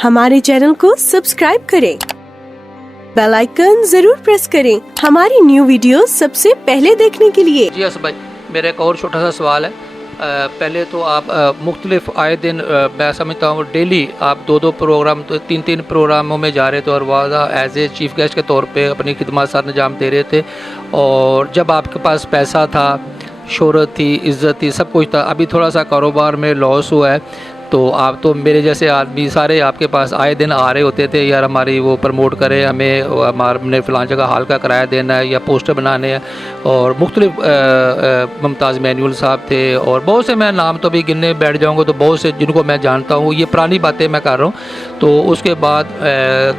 हमारे चैनल को सब्सक्राइब करें, बेल आइकन जरूर प्रेस करें हमारी न्यू वीडियो सबसे पहले देखने के लिए। जी असद भाई, मेरा एक और छोटा सा सवाल है। पहले तो आप मुख्तलिफ आए दिन मैं समझता हूँ डेली आप दो प्रोग्राम तो तीन प्रोग्रामों में जा रहे थे और वहाँ एज ए चीफ़ गेस्ट के तौर पे अपनी खिदमत सर अंजाम दे रहे थे। और जब आपके पास पैसा था, शोहरत थी, इज़्ज़त थी, सब कुछ था, अभी थोड़ा सा कारोबार में लॉस हुआ है, तो आप तो मेरे जैसे आदमी सारे आपके पास आए दिन आ रहे होते थे, यार हमारी वो प्रमोट करें, हमें हमारे फ़लाँ जगह हाल का किराया देना है या पोस्टर बनाने हैं। और मुख्तलिफ मुमताज़ मैनुअल साहब थे और बहुत से, मैं नाम तो अभी गिनने बैठ जाऊँगा तो बहुत से जिनको मैं जानता हूँ, ये पुरानी बातें मैं कर रहा हूँ। तो उसके बाद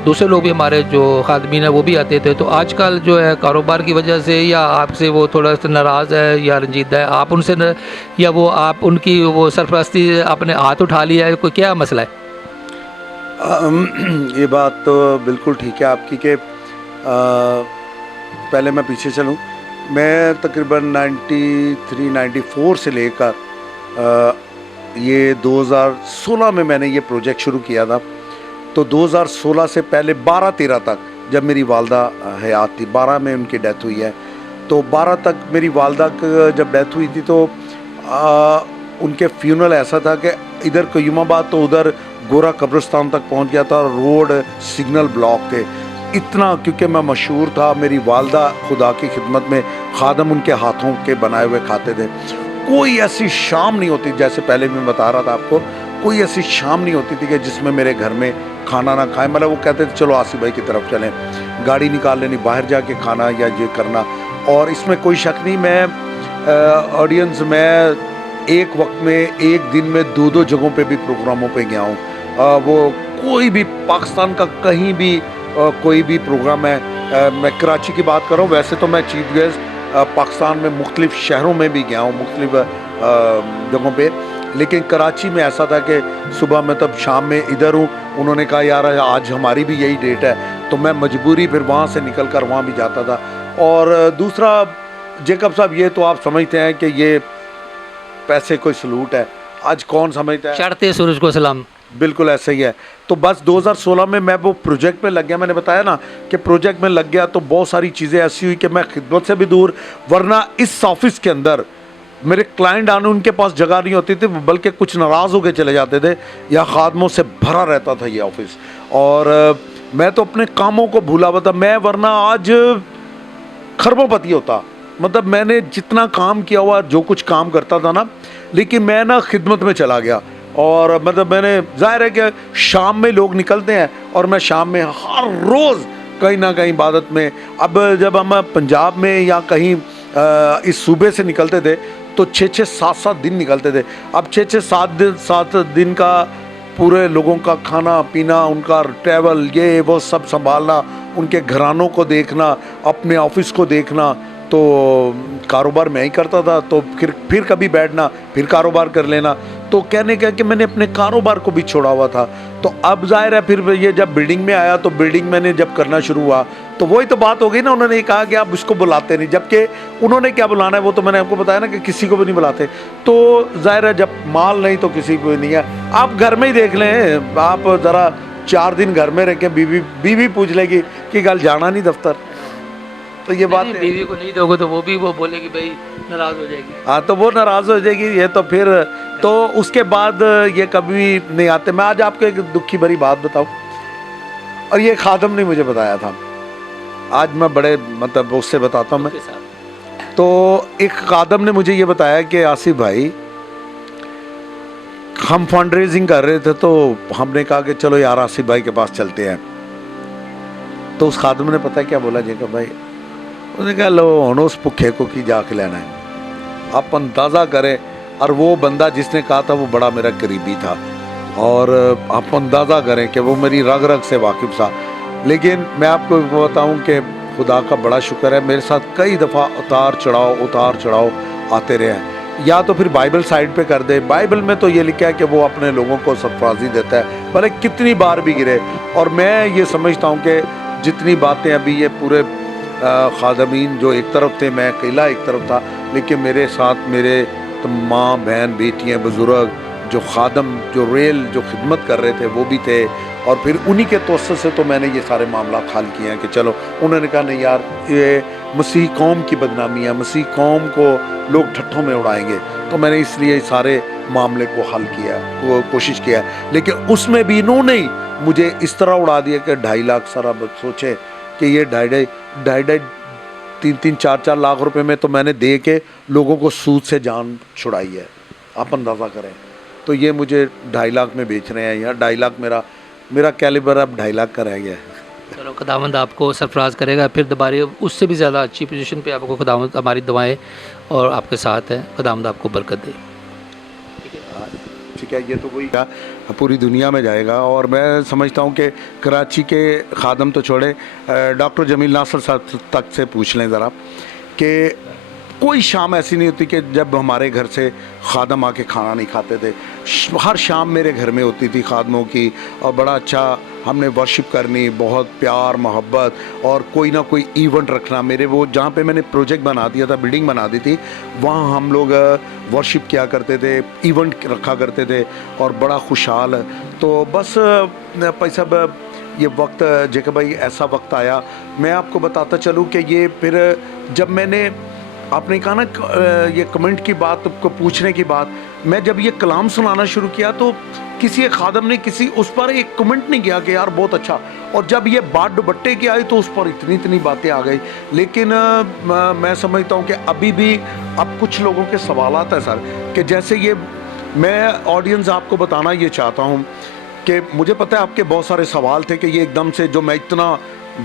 दूसरे लोग भी हमारे जो खादमीन हैं वो भी आते थे। तो आजकल जो है कारोबार की वजह से या आपसे वो थोड़ा सा नाराज़ है या रंजीदा है, आप उनसे या वो आप उनकी वो सरपरस्ती अपने हाथ उठा लिया है, कोई क्या मसला है? ये बात तो बिल्कुल ठीक है आपकी कि पहले मैं पीछे चलूँ। मैं तकरीबन 93-94 से लेकर ये 2016 में मैंने ये प्रोजेक्ट शुरू किया था। तो 2016 से पहले 12-13 तक जब मेरी वालदा हयात थी, 12 में उनकी डेथ हुई है, तो 12 तक मेरी वालदा जब डेथ हुई थी तो उनके फ्यूनरल ऐसा था कि इधर कयूमाबाद तो उधर गोरा कब्रिस्तान तक पहुंच गया था, रोड सिग्नल ब्लॉक थे इतना, क्योंकि मैं मशहूर था। मेरी वालदा खुदा की खिदमत में खादम उनके हाथों के बनाए हुए खाते थे। कोई ऐसी शाम नहीं होती, जैसे पहले मैं बता रहा था आपको, कोई ऐसी शाम नहीं होती थी कि जिसमें मेरे घर में खाना ना खाएं। मतलब वो कहते थे चलो आसिफ भाई की तरफ चलें, गाड़ी निकाल लेनी, बाहर जाके खाना या ये करना। और इसमें कोई शक नहीं, मैं ऑडियंस में एक वक्त में एक दिन में 2-2 जगहों पे भी प्रोग्रामों पे गया हूँ। वो कोई भी पाकिस्तान का कहीं भी कोई भी प्रोग्राम है, मैं कराची की बात कर रहा हूँ, वैसे तो मैं चीफ गेस्ट पाकिस्तान में मुख्तलिफ शहरों में भी गया हूँ, मुख्तलिफ जगहों पे। लेकिन कराची में ऐसा था कि सुबह में तब शाम में इधर हूँ, उन्होंने कहा यार आज हमारी भी यही डेट है, तो मैं मजबूरी फिर वहाँ से निकल कर वहाँ भी जाता था। और दूसरा जेकब साहब, ये तो आप समझते हैं कि ये पैसे कोई सलूट है, आज कौन समझता है, चढ़ते सूरज को सलाम। बिल्कुल ऐसा ही है। तो बस 2016 में मैं वो प्रोजेक्ट में लग गया। मैंने बताया ना कि प्रोजेक्ट में लग गया तो बहुत सारी चीज़ें ऐसी हुई कि मैं खिदमत से भी दूर, वरना इस ऑफिस के अंदर मेरे क्लाइंट आने उनके पास जगह नहीं होती थी, बल्कि कुछ नाराज़ होकर चले जाते थे, या खादमों से भरा रहता था ये ऑफिस। और मैं तो अपने कामों को भूला हुआ था, मैं वरना आज खरबोपति होता। मतलब मैंने जितना काम किया हुआ, जो कुछ काम करता था ना, लेकिन मैं ना खिदमत में चला गया। और मतलब मैंने, जाहिर है कि शाम में लोग निकलते हैं और मैं शाम में हर रोज़ कहीं ना कहीं इबादत में। अब जब हम पंजाब में या कहीं इस सूबे से निकलते थे तो 6-6, 7-7 दिन निकलते थे। अब 6-6, 7 दिन का पूरे लोगों का खाना पीना, उनका ट्रैवल, ये वो सब संभालना, उनके घरानों को देखना, अपने ऑफिस को देखना। तो कारोबार मैं ही करता था, तो फिर कभी बैठना, फिर कारोबार कर लेना। तो कहने का कि मैंने अपने कारोबार को भी छोड़ा हुआ था। तो अब जाहिर है फिर ये जब बिल्डिंग में आया तो बिल्डिंग मैंने जब करना शुरू हुआ तो वही तो बात हो गई ना, उन्होंने कहा कि आप उसको बुलाते नहीं, जबकि उन्होंने क्या बुलाना है वो तो मैंने आपको बताया ना कि किसी को भी नहीं बुलाते। तो जाहिर है जब माल नहीं तो किसी को नहीं है। आप घर में ही देख लें, आप ज़रा 4 दिन घर में रह के बीवी पूछ लेगी कि कल जाना नहीं दफ्तर, तो ये बात बीवी को नहीं दोगे तो वो भी वो बोलेगी भाई, नाराज़ हो जाएगी। हाँ, तो वो नाराज़ हो जाएगी। ये तो फिर तो उसके बाद ये कभी नहीं आते। मैं आज आपको एक दुखी भरी बात बताऊं, और ये खादम ने मुझे बताया था, आज मैं बड़े मतलब उससे बताता हूँ मैं। तो एक खादम ने मुझे ये बताया कि आसिफ भाई, हम फंड रेजिंग कर रहे थे तो हमने कहा कि चलो यार आसिफ भाई के पास चलते हैं। तो उस खादम ने पता क्या बोला जेकब भाई, उसने कहा लो हूँ उस भुखे को की जाके लेना है, आप अंदाज़ा करें। और वो बंदा जिसने कहा था वो बड़ा मेरा करीबी था, और आप अंदाज़ा करें कि वो मेरी रग रग से वाकिफ़ था। लेकिन मैं आपको बताऊं कि खुदा का बड़ा शुक्र है, मेरे साथ कई दफ़ा उतार चढ़ाव आते रहे हैं। या तो फिर बाइबल साइड पे कर दे, बाइबल में तो ये लिखा है कि वो अपने लोगों को सरफराजी देता है, भले कितनी बार भी गिरे। और मैं ये समझता हूँ कि जितनी बातें अभी ये पूरे खादमीन जो एक तरफ थे, मैं अकेला एक तरफ था, लेकिन मेरे साथ मेरे माँ बहन बेटियाँ बुज़ुर्ग جو خادم جو ریل جو خدمت کر رہے تھے وہ بھی تھے، اور پھر انہی کے توسط سے تو میں نے یہ سارے معاملات حل کیے ہیں کہ چلو انہوں نے کہا نہیں یار یہ مسیح قوم کی بدنامی ہے، مسیح قوم کو لوگ ٹھٹھوں میں اڑائیں گے، تو میں نے اس لیے سارے معاملے کو حل کیا، کوشش کیا، لیکن اس میں بھی انہوں نے مجھے اس طرح اڑا دیا کہ 2.5 لاکھ سر اب سوچیں کہ یہ 2.5 3 4 لاکھ روپے میں تو میں نے دے کے لوگوں کو سود سے جان چھڑائی ہے، آپ اندازہ کریں، تو یہ مجھے 2.5 لاکھ میں بیچ رہے ہیں، یا 2.5 لاکھ میرا کیلیبر اب 2.5 لاکھ کا رہ گیا ہے۔ چلو خداوند آپ کو سرفراز کرے گا، پھر دوبارہ اس سے بھی زیادہ اچھی پوزیشن پہ آپ کو خداوند ہماری دعائیں اور آپ کے ساتھ ہیں، خداوند آپ کو برکت دے۔ ٹھیک ہے، یہ تو کوئی پوری دنیا میں جائے گا، اور میں سمجھتا ہوں کہ کراچی کے خادم تو چھوڑے، ڈاکٹر جمیل ناصر صاحب تک سے پوچھ لیں ذرا کہ کوئی شام ایسی نہیں ہوتی کہ جب ہمارے گھر سے خادم آ کے کھانا نہیں کھاتے تھے، ہر شام میرے گھر میں ہوتی تھی خادموں کی، اور بڑا اچھا ہم نے ورشپ کرنی، بہت پیار محبت، اور کوئی نہ کوئی ایونٹ رکھنا۔ میرے وہ جہاں پہ میں نے پروجیکٹ بنا دیا تھا، بلڈنگ بنا دی تھی، وہاں ہم لوگ ورشپ کیا کرتے تھے، ایونٹ رکھا کرتے تھے، اور بڑا خوشحال۔ تو بس بھائی صاحب یہ وقت جیکب بھائی ایسا وقت آیا، میں آپ کو بتاتا چلوں کہ یہ پھر جب میں نے آپ نے کہا نا یہ کمنٹ کی بات کو پوچھنے کی بات، میں جب یہ کلام سنانا شروع کیا تو کسی ایک خادم نے اس پر ایک کمنٹ نہیں کیا کہ یار بہت اچھا، اور جب یہ بات دوپٹے کی آئی تو اس پر اتنی باتیں آ گئی، لیکن میں سمجھتا ہوں کہ ابھی بھی اب کچھ لوگوں کے سوالات ہیں سر، کہ جیسے یہ میں آڈینس آپ کو بتانا یہ چاہتا ہوں کہ مجھے پتہ ہے آپ کے بہت سارے سوال تھے کہ یہ ایک دم سے جو میں اتنا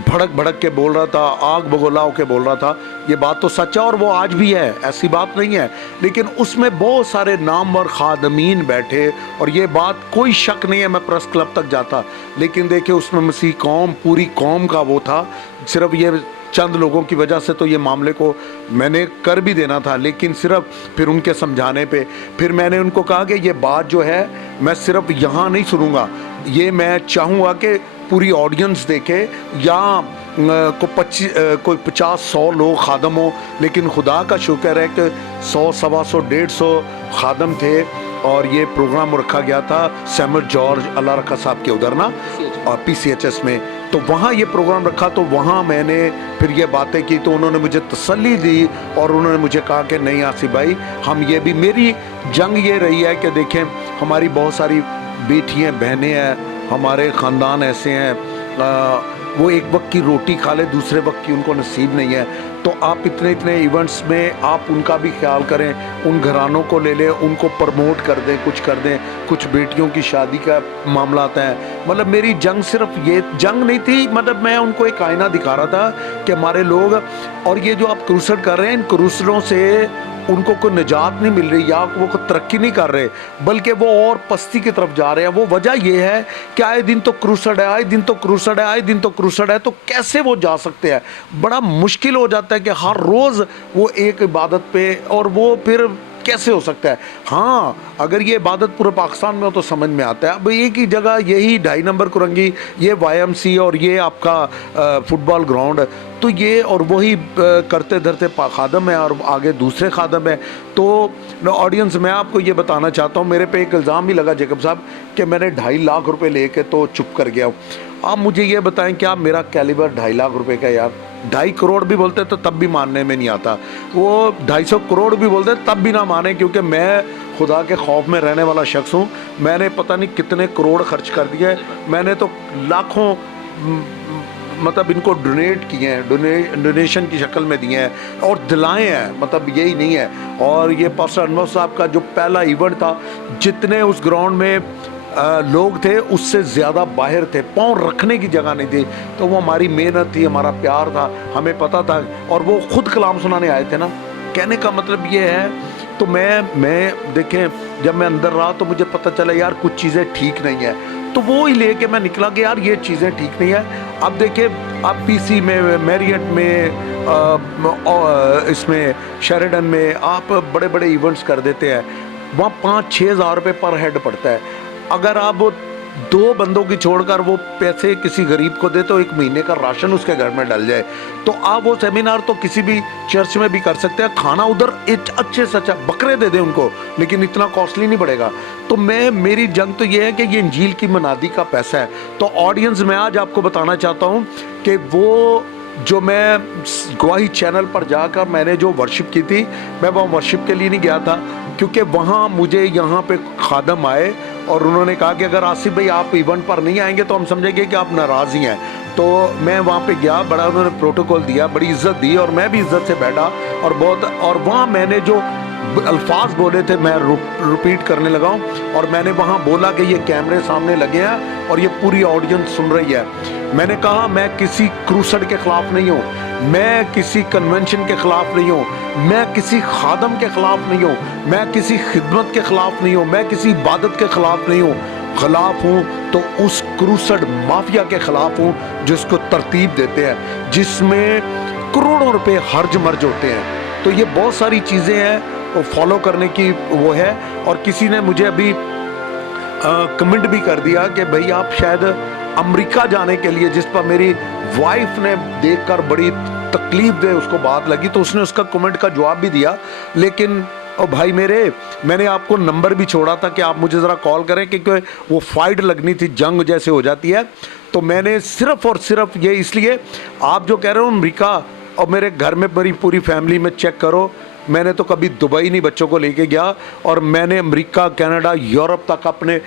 بھڑک کے بول رہا تھا، آگ بگولا ہو کے بول رہا تھا، یہ بات تو سچ ہے اور وہ آج بھی ہے، ایسی بات نہیں ہے، لیکن اس میں بہت سارے نامور خادمین بیٹھے، اور یہ بات کوئی شک نہیں ہے میں پریس کلب تک جاتا، لیکن دیکھیں اس میں مسیح قوم پوری قوم کا وہ تھا، صرف یہ چند لوگوں کی وجہ سے تو یہ معاملے کو میں نے کر بھی دینا تھا، لیکن صرف پھر ان کے سمجھانے پہ پھر میں نے ان کو کہا کہ یہ بات جو ہے میں صرف یہاں نہیں سنوں گا، یہ میں چاہوں گا کہ پوری آڈینس دیکھے، یا کوئی 50-100 لوگ خادم ہوں، لیکن خدا کا شکر ہے کہ 100 125 150 خادم تھے، اور یہ پروگرام رکھا گیا تھا سیمر جارج اللہ رکھا صاحب کے ادھر نا PCHS میں، تو وہاں یہ پروگرام رکھا، تو وہاں میں نے پھر یہ باتیں کی، تو انہوں نے مجھے تسلی دی، اور انہوں نے مجھے کہا کہ نہیں آصف بھائی ہم یہ بھی، میری جنگ یہ رہی ہے کہ دیکھیں ہماری بہت ساری بیٹیاں بہنیں ہیں، ہمارے خاندان ایسے ہیں وہ ایک وقت کی روٹی کھا لے دوسرے وقت کی ان کو نصیب نہیں ہے، تو آپ اتنے ایونٹس میں آپ ان کا بھی خیال کریں، ان گھرانوں کو لے لیں، ان کو پرموٹ کر دیں، کچھ کر دیں، کچھ بیٹیوں کی شادی کا معاملات ہیں، مطلب میری جنگ صرف یہ جنگ نہیں تھی، مطلب میں ان کو ایک آئینہ دکھا رہا تھا کہ ہمارے لوگ، اور یہ جو آپ کروسڈ کر رہے ہیں ان کروسڈوں سے ان کو کوئی نجات نہیں مل رہی، یا وہ کوئی ترقی نہیں کر رہے، بلکہ وہ اور پستی کی طرف جا رہے ہیں۔ وہ وجہ یہ ہے کہ آئے دن تو کروسڈ ہے، آئے دن تو کروسڈ ہے، آئے دن تو کروسڈ ہے، تو کیسے وہ جا سکتے ہیں؟ بڑا مشکل ہو جاتا ہے کہ ہر روز وہ ایک عبادت پہ، اور وہ پھر کیسے ہو سکتا ہے؟ ہاں اگر یہ عبادت پورے پاکستان میں ہو تو سمجھ میں آتا ہے، اب ایک ہی جگہ یہی 2.5 نمبر کرنگی، یہ YMC اور یہ آپ کا فٹ بال گراؤنڈ، تو یہ اور وہی کرتے دھرتے خادم ہیں، اور آگے دوسرے خادم ہیں، تو آڈینس میں آپ کو یہ بتانا چاہتا ہوں، میرے پہ ایک الزام بھی لگا جیکب صاحب کہ میں نے 2.5 لاکھ روپے لے کے تو چپ کر گیا ہوں۔ آپ مجھے یہ بتائیں کیا میرا کیلیبر 2.5 لاکھ روپے کا؟ یار 2.5 کروڑ بھی بولتے تو تب بھی ماننے میں نہیں آتا، وہ 250 کروڑ بھی بولتے تب بھی نہ مانے، کیونکہ میں خدا کے خوف میں رہنے والا شخص ہوں، میں نے پتہ نہیں کتنے کروڑ خرچ کر دیے، میں نے تو لاکھوں مطلب ان کو ڈونیٹ کیے ہیں، ڈونیشن کی شکل میں دیے ہیں اور دلائے ہیں، مطلب یہی نہیں ہے۔ اور یہ پاسٹر انور صاحب کا جو پہلا ایونٹ تھا، جتنے اس گراؤنڈ میں لوگ تھے اس سے زیادہ باہر تھے، پاؤں رکھنے کی جگہ نہیں تھی، تو وہ ہماری محنت تھی، ہمارا پیار تھا، ہمیں پتہ تھا، اور وہ خود کلام سنانے آئے تھے نا۔ کہنے کا مطلب یہ ہے، تو میں دیکھیں جب میں اندر رہا تو مجھے پتہ چلا یار کچھ چیزیں ٹھیک نہیں ہیں، تو وہی لے کے میں نکلا کہ یار یہ چیزیں ٹھیک نہیں ہیں۔ اب دیکھیں آپ PC میں، میریٹ میں، اس میں شیریڈن میں آپ بڑے بڑے ایونٹس کر دیتے ہیں، وہاں 5-6 ہزار روپے پر ہیڈ پڑتا ہے، اگر آپ 2 बंदों की छोड़कर वो पैसे किसी गरीब को दे तो 1 महीने का राशन उसके घर में डल जाए। तो आप वो सेमिनार तो किसी भी चर्च में भी कर सकते हैं, खाना उधर एक अच्छे से अच्छा बकरे दे दें उनको, लेकिन इतना कॉस्टली नहीं पड़ेगा। तो मेरी जंग तो ये है कि ये इंजील की मनादी का पैसा है। तो ऑडियंस मैं आज आपको बताना चाहता हूँ कि वो जो मैं गवाही चैनल पर जाकर मैंने जो वर्शिप की थी, मैं वहाँ वर्शिप के लिए नहीं गया था, क्योंकि वहाँ मुझे यहाँ पे खादम आए और उन्होंने कहा कि अगर आसिफ भाई आप इवेंट पर नहीं आएंगे तो हम समझेंगे कि आप नाराज़ ही हैं। तो मैं वहाँ पे गया, बड़ा उन्होंने प्रोटोकॉल दिया, बड़ी इज्जत दी और मैं भी इज्जत से बैठा और वहाँ मैंने जो अल्फाज बोले थे मैं रिपीट करने लगा हूँ। और मैंने वहाँ बोला कि ये कैमरे सामने लगे हैं और ये पूरी ऑडियंस सुन रही है। मैंने कहा मैं किसी क्रूसड के ख़िलाफ़ नहीं हूँ, मैं किसी कन्वेंशन के ख़िलाफ़ नहीं हूँ, मैं किसी खादम के ख़िलाफ़ नहीं हूँ, मैं किसी खिदमत के ख़िलाफ़ नहीं हूँ, मैं किसी इबादत के ख़िलाफ़ नहीं हूँ। ख़िलाफ़ हूँ तो उस क्रूसड माफिया के ख़िलाफ़ हूँ जिसको तरतीब देते हैं, जिसमें करोड़ों रुपए हर्ज मर्ज होते हैं। तो ये बहुत सारी चीज़ें हैं वो फॉलो करने की वो है। और किसी ने मुझे अभी कमेंट भी कर दिया कि भाई आप शायद अमेरिका जाने के लिए, जिस पर मेरी वाइफ ने देखकर बड़ी तकलीफ दे उसको बात लगी, तो उसने उसका कमेंट का जवाब भी दिया। लेकिन और भाई मेरे, मैंने आपको नंबर भी छोड़ा था कि आप मुझे ज़रा कॉल करें, क्योंकि वो फाइट लगनी थी, जंग जैसे हो जाती है। तो मैंने सिर्फ़ और सिर्फ ये इसलिए, आप जो कह रहे हो अमेरिका, और मेरे घर में मेरी पूरी फैमिली में चेक करो, मैंने तो कभी दुबई नहीं बच्चों को लेके गया, और मैंने अमेरिका, कनाडा, यूरोप तक अपने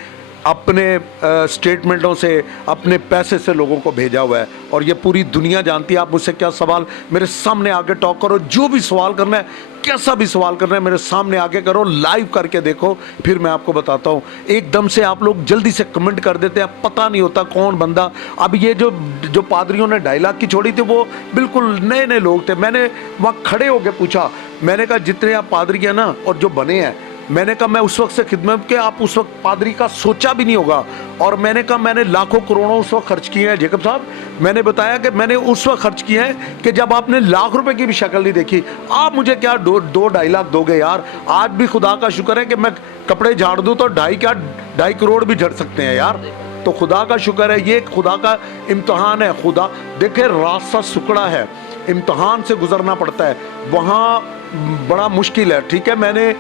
स्टेटमेंटों से, अपने पैसे से लोगों को भेजा हुआ है। और ये पूरी दुनिया जानती है। आप मुझसे क्या सवाल, मेरे सामने आके टॉक करो, जो भी सवाल करना है, कैसा भी सवाल करना है, मेरे सामने आके करो, लाइव करके देखो, फिर मैं आपको बताता हूँ। एकदम से आप लोग जल्दी से कमेंट कर देते हैं, पता नहीं होता कौन बंदा। अब ये जो पादरियों ने डायलॉग की छोड़ी थी, वो बिल्कुल नए नए लोग थे। मैंने वहाँ खड़े होकर पूछा, मैंने कहा जितने आप पादरी हैं ना और जो बने हैं, मैंने कहा मैं उस वक्त से खिदमत के, आप उस वक्त पादरी का सोचा भी नहीं होगा। और मैंने कहा मैंने लाखों करोड़ों उस वक्त खर्च किए हैं जेकब साहब। मैंने बताया कि मैंने उस वक्त खर्च किए हैं कि जब आपने लाख रुपए की भी शक्ल नहीं देखी। आप मुझे क्या दो डायलॉग दोगे यार? आज भी खुदा का शुक्र है कि मैं कपड़े झाड़ दूँ तो 2.5 करोड़ भी झड़ सकते हैं यार। तो खुदा का शुक्र है, ये खुदा का इम्तहान है। खुदा देखे, रास्ता सुकड़ा है, इम्तहान से गुजरना पड़ता है, वहाँ बड़ा मुश्किल है। ठीक है, मैंने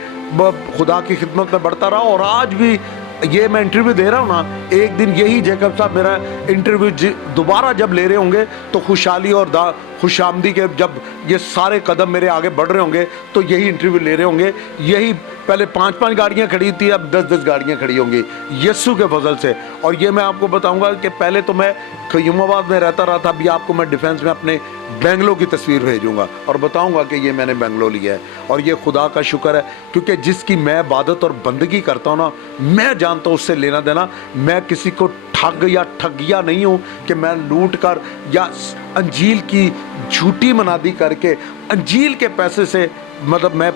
खुदा की खिदमत में बढ़ता रहा, और आज भी ये मैं इंटरव्यू दे रहा हूँ ना, एक दिन यही जेकब साहब मेरा इंटरव्यू दोबारा जब ले रहे होंगे तो खुशहाली और खुशामदी के जब ये सारे कदम मेरे आगे बढ़ रहे होंगे तो यही इंटरव्यू ले रहे होंगे। यही पहले 5-5 गाड़ियाँ खड़ी थी, अब 10-10 गाड़ियाँ खड़ी होंगी यस्सु के फजल से। और ये मैं आपको बताऊंगा कि पहले तो मैं क़य्यूमाबाद में रहता रहा था, अभी आपको मैं डिफेंस में अपने बेंगलो की तस्वीर भेजूंगा और बताऊंगा कि ये मैंने बेंगलो लिया है। और ये खुदा का शुक्र है, क्योंकि जिसकी मैं इबादत और बंदगी करता हूँ ना, मैं जानता हूँ उससे लेना देना। मैं किसी को ठग या ठगिया नहीं हूँ कि मैं लूट कर या अंजील की झूठी मनादी करके अंजील के पैसे से मतलब मैं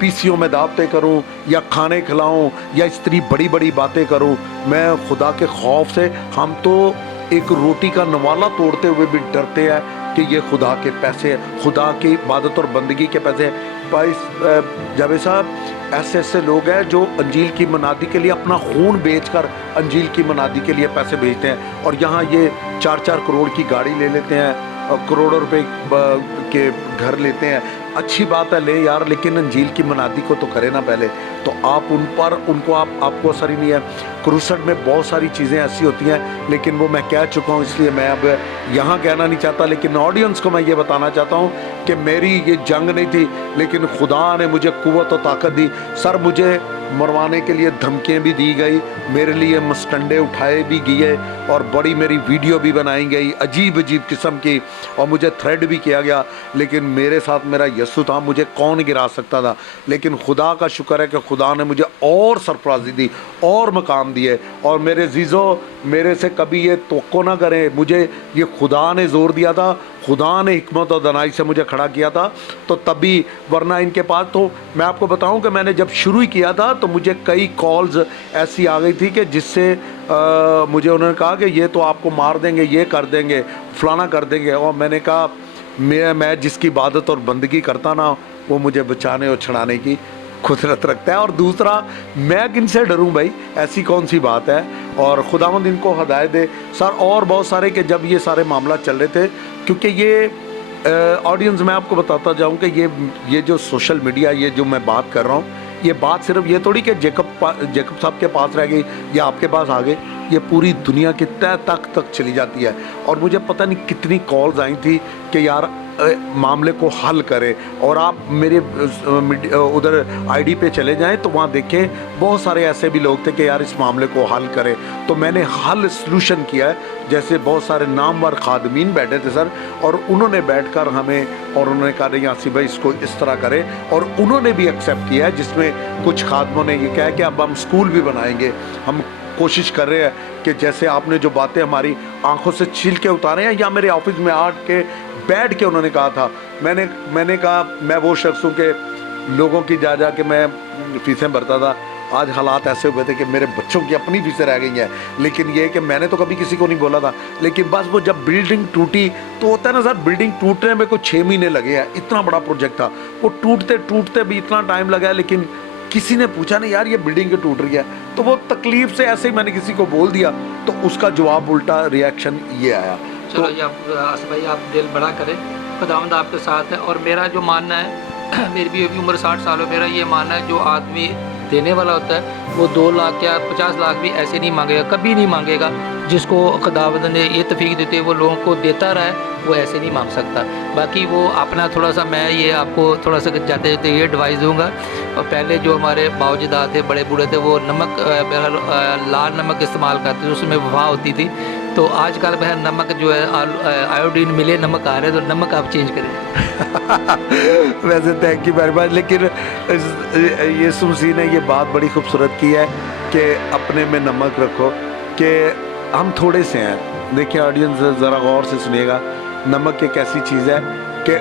पीसीओ में दावतें करूं या खाने खिलाऊं या इस तरह बड़ी बड़ी बातें करूं। मैं खुदा के खौफ से, हम तो एक रोटी का नवाला तोड़ते हुए भी डरते हैं कि ये खुदा के पैसे, खुदा की इबादत और बंदगी के पैसे। भाई जावेद साहब, ऐसे ऐसे लोग हैं जो अंजील की मनादी के लिए अपना खून बेचकर अंजील की मनादी के लिए पैसे भेजते हैं, और यहाँ ये 4-4 करोड़ की गाड़ी ले लेते हैं और करोड़ों रुपए के घर लेते हैं। अच्छी बात है, ले यार, लेकिन अंजील की मनादी को तो करे ना पहले। तो आप उन पर उनको आपको असर ही नहीं है। क्रूसड में बहुत सारी चीज़ें ऐसी होती हैं, लेकिन वो मैं कह चुका हूँ, इसलिए मैं अब यहाँ कहना नहीं चाहता। लेकिन ऑडियंस को मैं ये बताना चाहता हूँ कि मेरी ये जंग नहीं थी, लेकिन खुदा ने मुझे क़ुव्वत और ताकत दी। सर, मुझे मरवाने के लिए धमकियाँ भी दी गई, मेरे लिए मस्टंडे उठाए भी गए, और बड़ी मेरी वीडियो भी बनाई गई अजीब अजीब किस्म की, और मुझे थ्रेड भी किया गया। लेकिन मेरे साथ मेरा यस्सु था, मुझे कौन गिरा सकता था। लेकिन खुदा का शुक्र है कि खुदा ने मुझे और सरफराजी दी और मकाम दिए। और मेरे जीज़ो, मेरे से कभी ये तवक्को ना करें, मुझे ये खुदा ने ज़ोर दिया था, खुदा ने हिकमत और दनाई से मुझे खड़ा किया था, तो तभी, वरना इनके पास तो मैं आपको बताऊं कि मैंने जब शुरू ही किया था तो मुझे कई कॉल्स ऐसी आ गई थी कि जिससे मुझे उन्होंने कहा कि ये तो आपको मार देंगे, ये कर देंगे, फलाना कर देंगे। और मैंने कहा मैं जिसकी इबादत और बंदगी करता ना, वो मुझे बचाने और छड़ाने की कुदरत रखता है। और दूसरा, मैं किन से डरूं भाई, ऐसी कौन सी बात है। और खुदावंद इनको हदायत दे सर। और बहुत सारे कि जब ये सारे मामला चल रहे थे, क्योंकि ये ऑडियंस मैं आपको बताता जाऊं कि ये जो सोशल मीडिया, ये जो मैं बात कर रहा हूँ, ये बात सिर्फ ये थोड़ी कि जेकब साहब के पास रह गई या आपके पास आ गई, ये पूरी दुनिया की तह तक चली जाती है। और मुझे पता नहीं कितनी कॉल्स आई थी कि यार मामले को हल करें। और आप मेरे उधर आईडी पे चले जाएं तो वहाँ देखें बहुत सारे ऐसे भी लोग थे कि यार इस मामले को हल करें। तो मैंने हल सलूशन किया है। जैसे बहुत सारे नामवर खादमीन बैठे थे सर, और उन्होंने बैठकर हमें, और उन्होंने कहा नहीं आसिफ भाई इसको इस तरह करें, और उन्होंने भी एक्सेप्ट किया है। जिसमें कुछ खादमों ने ये कहा कि अब हम स्कूल भी बनाएंगे। हम कोशिश कर रहे हैं कि जैसे आपने जो बातें हमारी आंखों से छील के उतारे हैं, या मेरे ऑफिस में बैठ के उन्होंने कहा था, मैंने कहा मैं वो शख्स हूँ कि लोगों की जा के मैं फीसें भरता था। आज हालात ऐसे हुए थे कि मेरे बच्चों की अपनी फीसें रह गई हैं। लेकिन ये कि मैंने तो कभी किसी को नहीं बोला था, लेकिन बस वो जब बिल्डिंग टूटी तो होता है ना सर, बिल्डिंग टूटने में कुछ 6 महीने लगे हैं। इतना बड़ा प्रोजेक्ट था, वो टूटते भी इतना टाइम लगा है, लेकिन किसी ने पूछा नहीं यार ये बिल्डिंग क्यों टूट रही है। तो वो तकलीफ से ऐसे ही मैंने किसी को बोल दिया, तो उसका जवाब उल्टा रिएक्शन ये आया। चलो तो आसिफ भाई आप दिल बड़ा करें, खुदावंद आपके साथ है। और मेरा जो मानना है, मेरी भी अभी उम्र 60 साल है, मेरा ये मानना है जो आदमी देने वाला होता है वो 2 लाख या 50 लाख भी ऐसे नहीं मांगेगा, कभी नहीं मांगेगा। जिसको खुदावंद ने ये तौफीक देते वो लोगों को देता रहा है, वो ऐसे नहीं मांग सकता। बाकी वो अपना थोड़ा सा, मैं ये आपको थोड़ा सा जाते जाते ये एडवाइस दूंगा। और पहले जो हमारे बावजदाद थे, बड़े बूढ़े थे, वो नमक लाल नमक इस्तेमाल करते थे, उसमें वफा होती थी। तो आजकल बहर नमक जो है आयोडीन मिले नमक आ रहे हैं, तो नमक आप चेंज करें। वैसे थैंक यू वेरी मच। लेकिन ये सुमसी ने ये बात बड़ी खूबसूरत की है कि अपने में नमक रखो, कि हम थोड़े से हैं। देखिए ऑडियंस ज़रा गौर से सुनिएगा, नमक एक ऐसी चीज़ है कि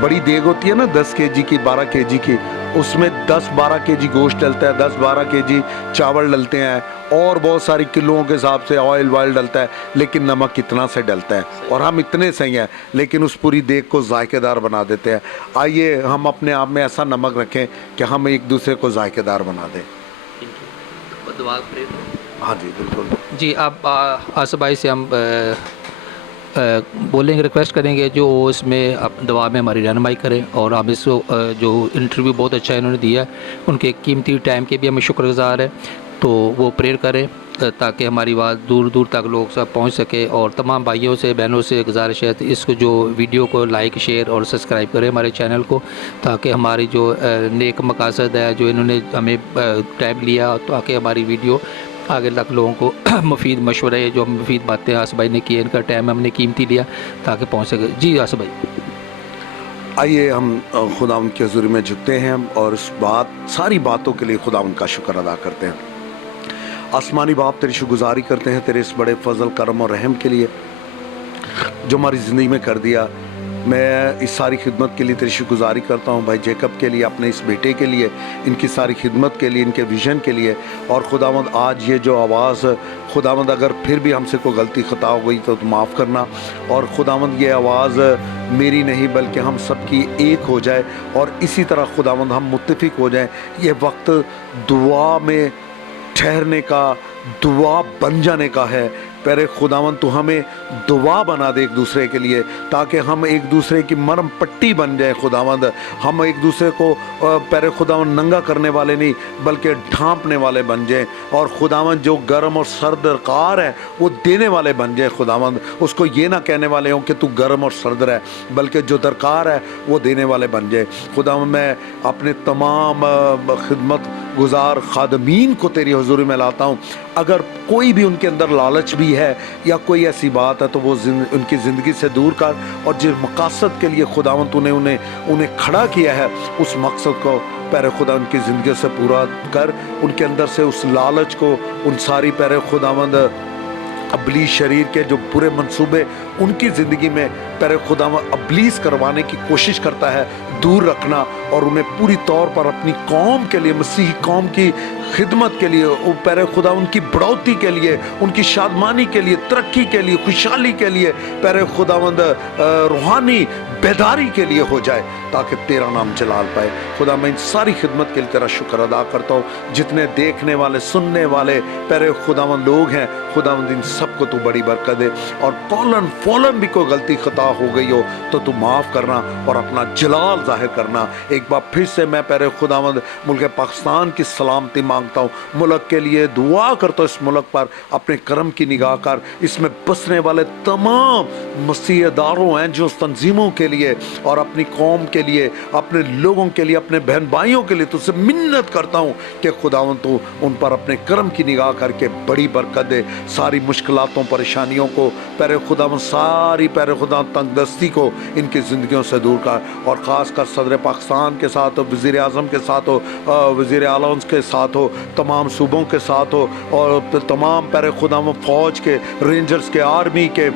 बड़ी देग होती है ना 10 kg की, 12 kg की, उसमें 10-12 kg गोश्त डलता है, 10-12 kg चावल डलते हैं, और बहुत सारी किलों के हिसाब से ऑयल वायल डलता है, लेकिन नमक कितना से डलता है। और हम इतने सही हैं, लेकिन उस पूरी देग को जायकेदार बना देते हैं। आइए हम अपने आप में ऐसा नमक रखें कि हम एक दूसरे को जायकेदार बना दें। दुआ करें। हाँ जी बिल्कुल जी। आप आसिफ भाई से हम बोलेंगे, रिक्वेस्ट करेंगे जो इसमें आप दुआ में हमारी रहनुमाई करें। और आप इसको जो इंटरव्यू बहुत अच्छा इन्होंने दिया, उनके कीमती टाइम के भी हमें शुक्रगुजार है। तो वो प्रेयर करें ताकि हमारी बात दूर दूर तक लोग सब पहुंच सके। और तमाम भाइयों से बहनों से गुजारिश है इसको जो वीडियो को लाइक शेयर और सब्सक्राइब करें हमारे चैनल को, ताकि हमारी जो नेक मकासद है, जो इन्होंने हमें टाइम लिया, ताकि हमारी वीडियो आगे तक लोगों को मुफीद मशवरे, जो मुफीद बातें आसिफ भाई ने की, इनका टाइम हमने कीमती लिया ताकि पहुँच सके। जी आसिफ भाई, आइए हम खुदावंद के हुज़ूर में झुकते हैं और इस सारी बातों के लिए खुदावंद का शुक्र अदा करते हैं। आसमानी बाप, तेरी शुक्रगुजारी करते हैं तेरे इस बड़े फजल करम और रहम के लिए जो हमारी ज़िंदगी में कर दिया। मैं इस सारी खिदमत के लिए तेरी शुक्रगुजारी करता हूँ भाई जेकब के लिए, अपने इस बेटे के लिए, इनकी सारी खिदमत के लिए, इनके विज़न के लिए। और खुदावंद आज ये जो आवाज़, खुदावंद अगर फिर भी हमसे कोई गलती ख़ता हो गई तो माफ़ करना। और खुदावंद ये आवाज़ मेरी नहीं बल्कि हम सब की एक हो जाए, और इसी तरह खुदावंद हम मुत्तफ़िक हो जाएं। ये वक्त दुआ में ठहरने का, दुआ बन जाने का है। प्यारे खुदावंद तू हमें दुआ बना दे एक दूसरे के लिए, ताकि हम एक दूसरे की मरम पट्टी बन जाए। खुदावंद हम एक दूसरे को प्यारे खुदावंद नंगा करने वाले नहीं बल्कि ढांपने वाले बन जाएं। और खुदावंद जो गर्म और सर्द दरकार है वो देने वाले बन जाए। खुदावंद उसको ये ना कहने वाले हों कि तू गर्म और सर्द रहे, बल्कि जो दरकार है वो देने वाले बन जाए। खुदावंद मैं अपने तमाम खिदमत गुजार खादमीन को तेरी हुजूरी में लाता हूँ। अगर कोई भी उनके अंदर लालच भी है या कोई ऐसी बात है तो वो उनकी ज़िंदगी से दूर कर, और जिस मकसद के लिए खुदावंद तूने उन्हें खड़ा किया है उस मकसद को पैरे खुदा उनकी ज़िंदगी से पूरा कर। उनके अंदर से उस लालच को, उन सारी पैरे खुदावंद अबलीस शरीर के जो बुरे मंसूबे उनकी ज़िंदगी में पैरे खुदावंद अबलीस करवाने की कोशिश करता है, दूर रखना। और उन्हें पूरी तौर पर अपनी कौम के लिए, मसीही कौम की خدمت کے لیے، او پیارے خدا ان کی بڑھوتی کے لیے، ان کی شادمانی کے لیے، ترقی کے لیے، خوشحالی کے لیے، پیارے خداوند روحانی بیداری کے لیے ہو جائے تاکہ تیرا نام جلال پائے۔ خدا میں ان ساری خدمت کے لیے تیرا شکر ادا کرتا ہوں۔ جتنے دیکھنے والے، سننے والے پیارے خداوند لوگ ہیں، خداوند ان سب کو تو بڑی برکت دے، اور قولاً فولاً بھی کوئی غلطی خطا ہو گئی ہو تو معاف کرنا اور اپنا جلال ظاہر کرنا۔ ایک بار پھر سے میں پیارے خداوند ملک پاکستان کی سلامتی مانگتا ہوں، ملک کے لیے دعا کرتا ہوں، اس ملک پر اپنے کرم کی نگاہ کر، اس میں بسنے والے تمام مسیح داروں ہیں جو تنظیموں کے لیے اور اپنی قوم کے لیے، اپنے لوگوں کے لیے، اپنے بہن بھائیوں کے لیے تجھ سے منت کرتا ہوں کہ خداوند تو ان پر اپنے کرم کی نگاہ کر کے بڑی برکت دے، ساری مشکلاتوں پریشانیوں کو پیارے خداوند، ساری پیارے خدا تنگ دستی کو ان کی زندگیوں سے دور کر، اور خاص کر صدر پاکستان کے ساتھ ہو، وزیر اعظم کے ساتھ ہو، وزیر اعلیٰ کے ساتھ ہو، تمام صوبوں کے ساتھ ہو، اور تمام پیارے خداوند فوج کے، رینجرز کے، آرمی کے،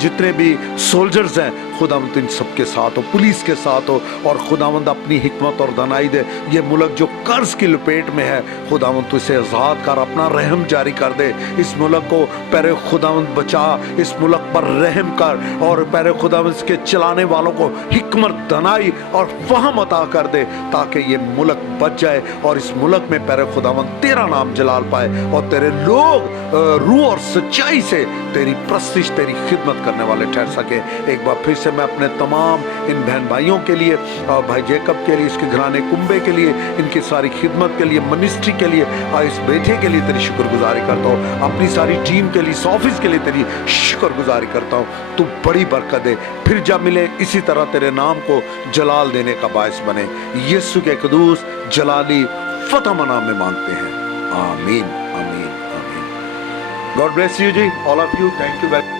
جتنے بھی سولجرز ہیں خداوند ان سب کے ساتھ ہو، پولیس کے ساتھ ہو، اور خداوند اپنی حکمت اور دانائی دے۔ یہ ملک جو قرض کی لپیٹ میں ہے خداوند تو اسے آزاد کر، اپنا رحم جاری کر دے، اس ملک کو پیارے خداوند بچا، اس ملک پر رحم کر، اور پیارے خداوند اس کے چلانے والوں کو حکمت، دانائی اور فہم عطا کر دے تاکہ یہ ملک بچ جائے، اور اس ملک میں پیارے خداوند تیرا نام جلال پائے، اور تیرے لوگ روح اور سچائی سے تیری پرستش، تیری خدمت کرنے والے ٹھہر سکیں۔ ایک بار پھر سے میں اپنے تمام ان بہن بھائیوں کے لیے، بھائی جیکب کے لیے، اس کے گھرانے کنبے کے لیے، ان کی ساری خدمت کے لیے، منسٹری کے لیے، اس بیٹے کے لیے تیری شکر گزاری کرتا ہوں، اپنی ساری ٹیم کے لیے، اس آفس کے لیے تیری شکر گزاری کرتا ہوں۔ تو بڑی برکت دے، پھر جب ملے اسی طرح تیرے نام کو جلال دینے کا باعث بنے، یسوع کے قدوس جلالی فتح نام میں مانگتے ہیں، آمین آمین آمین۔ God bless you ji, all of you, thank you very